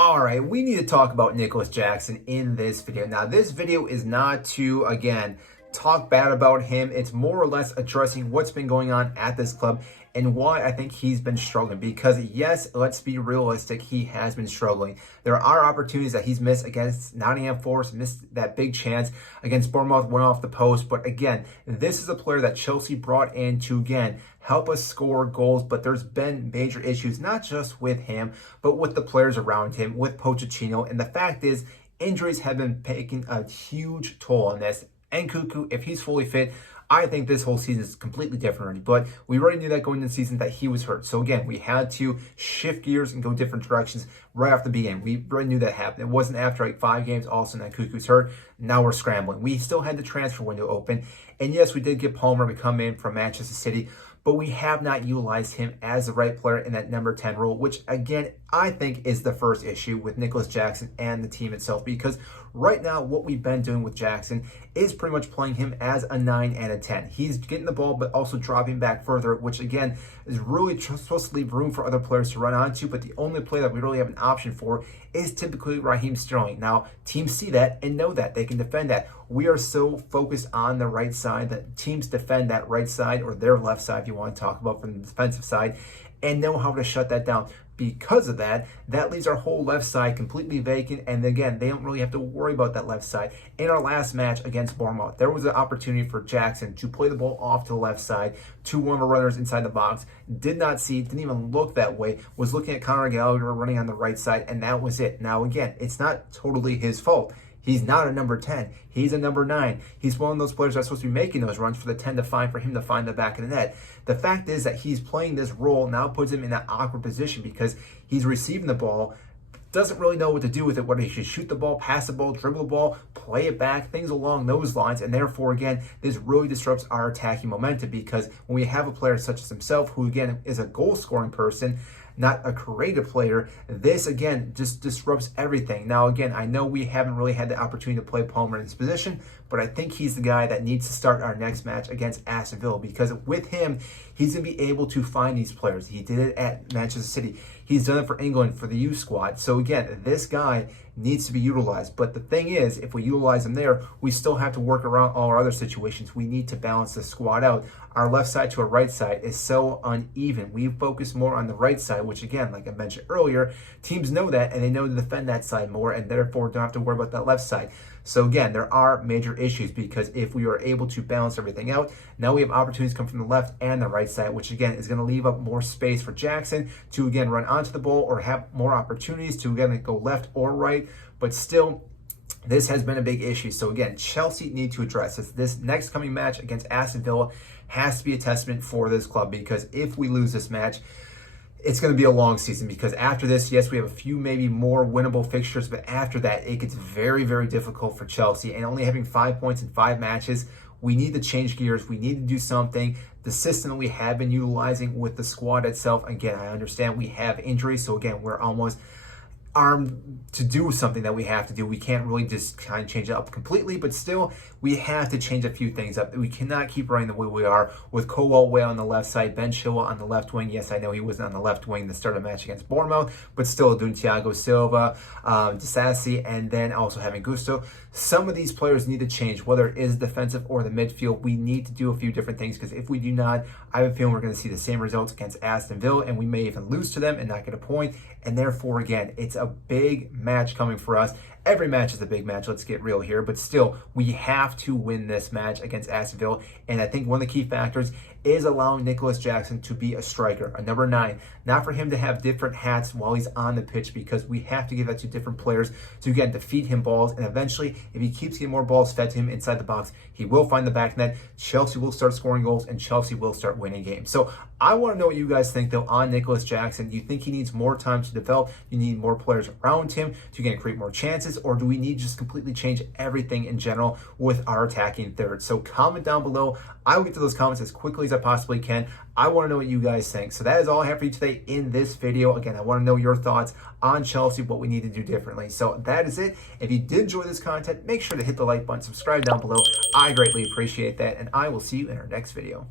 All right, we need to talk about Nicholas Jackson in this video. Now, this video is not to, again, talk bad about him. It's more or less addressing what's been going on at this club and why I think he's been struggling. Because, yes, let's be realistic, he has been struggling. There are opportunities that he's missed against Nottingham Forest, missed that big chance against Bournemouth, went off the post. But again, this is a player that Chelsea brought in to, again, help us score goals, but there's been major issues, not just with him, but with the players around him, with Pochettino. And the fact is, injuries have been taking a huge toll on this. Nkunku, if he's fully fit, I think this whole season is completely different already. But we already knew that going into the season that he was hurt. So again, we had to shift gears and go different directions right off the beginning. We already knew that happened. It wasn't after like 5 games, all of a sudden Nkunku's hurt. Now we're scrambling. We still had the transfer window open. And yes, we did get Palmer to come in from Manchester City, but we have not utilized him as the right player in that number 10 role, which again, I think is the first issue with Nicholas Jackson and the team itself, because right now what we've been doing with Jackson is pretty much playing him as a 9 and a 10. He's getting the ball, but also dropping back further, which again is really supposed to leave room for other players to run onto, but the only player that we really have an option for is typically Raheem Sterling. Now, teams see that and know that. They can defend that. We are so focused on the right side that teams defend that right side, or their left side if you want to talk about from the defensive side, and know how to shut that down. Because of that, that leaves our whole left side completely vacant. And again, they don't really have to worry about that left side. In our last match against Bournemouth, there was an opportunity for Jackson to play the ball off to the left side to one of the runners inside the box. Did not see, didn't even look that way, was looking at Conor Gallagher running on the right side, and that was it. Now, again, it's not totally his fault. He's not a number 10. He's a number 9. He's one of those players that's supposed to be making those runs for the 10 to find, for him to find the back of the net. The fact is that he's playing this role now puts him in that awkward position because he's receiving the ball, doesn't really know what to do with it, whether he should shoot the ball, pass the ball, dribble the ball, play it back, things along those lines. And therefore, again, this really disrupts our attacking momentum, because when we have a player such as himself, who again is a goal-scoring person, not a creative player, this again just disrupts everything. Now, again, I know we haven't really had the opportunity to play Palmer in this position, but I think he's the guy that needs to start our next match against Aston Villa, because with him, he's going to be able to find these players. He did it at Manchester City. He's done it for England, for the youth squad. So again, this guy needs to be utilized. But the thing is, if we utilize him there, we still have to work around all our other situations. We need to balance the squad out. Our left side to our right side is so uneven. We focus more on the right side, which again, like I mentioned earlier, teams know that and they know to defend that side more, and therefore don't have to worry about that left side. So again, there are major issues, because if we are able to balance everything out, now we have opportunities come from the left and the right side, which again is going to leave up more space for Jackson to again run onto the ball, or have more opportunities to again go left or right. But still, this has been a big issue. So again, Chelsea need to address this. This next coming match against Aston Villa has to be a testament for this club, because if we lose this match, it's going to be a long season. Because after this, yes, we have a few maybe more winnable fixtures, but after that, it gets very, very difficult for Chelsea. And only having 5 points in 5 matches, we need to change gears. We need to do something. The system that we have been utilizing with the squad itself, again, I understand we have injuries, so again, we're almost armed to do something that we have to do. We can't really just kind of change it up completely, but still, we have to change a few things up. We cannot keep running the way we are with Colwell on the left side, Ben Chilwell on the left wing. Yes, I know he wasn't on the left wing to start a match against Bournemouth, but still doing Thiago Silva, Disasi, and then also having Gusto. Some of these players need to change, whether it is defensive or the midfield. We need to do a few different things, because if we do not, I have a feeling we're going to see the same results against Aston Villa, and we may even lose to them and not get a point. And therefore, again, it's a big match coming for us. Every match is a big match, let's get real here, but still, we have to win this match against Aston Villa. And I think one of the key factors is allowing Nicholas Jackson to be a striker, a number 9, not for him to have different hats while he's on the pitch, because we have to give that to different players to again to feed him balls. And eventually, if he keeps getting more balls fed to him inside the box, he will find the back net. Chelsea will start scoring goals, and Chelsea will start winning games. So I want to know what you guys think though on Nicholas Jackson. Do you think he needs more time to develop? You need more players around him to again create more chances, or do we need to just completely change everything in general with our attacking third? So comment down below. I will get to those comments as quickly as I possibly can. I want to know what you guys think. So that is all I have for you today in this video. Again, I want to know your thoughts on Chelsea, what we need to do differently. So that is it. If you did enjoy this content, make sure to hit the like button, subscribe down below. I greatly appreciate that, and I will see you in our next video.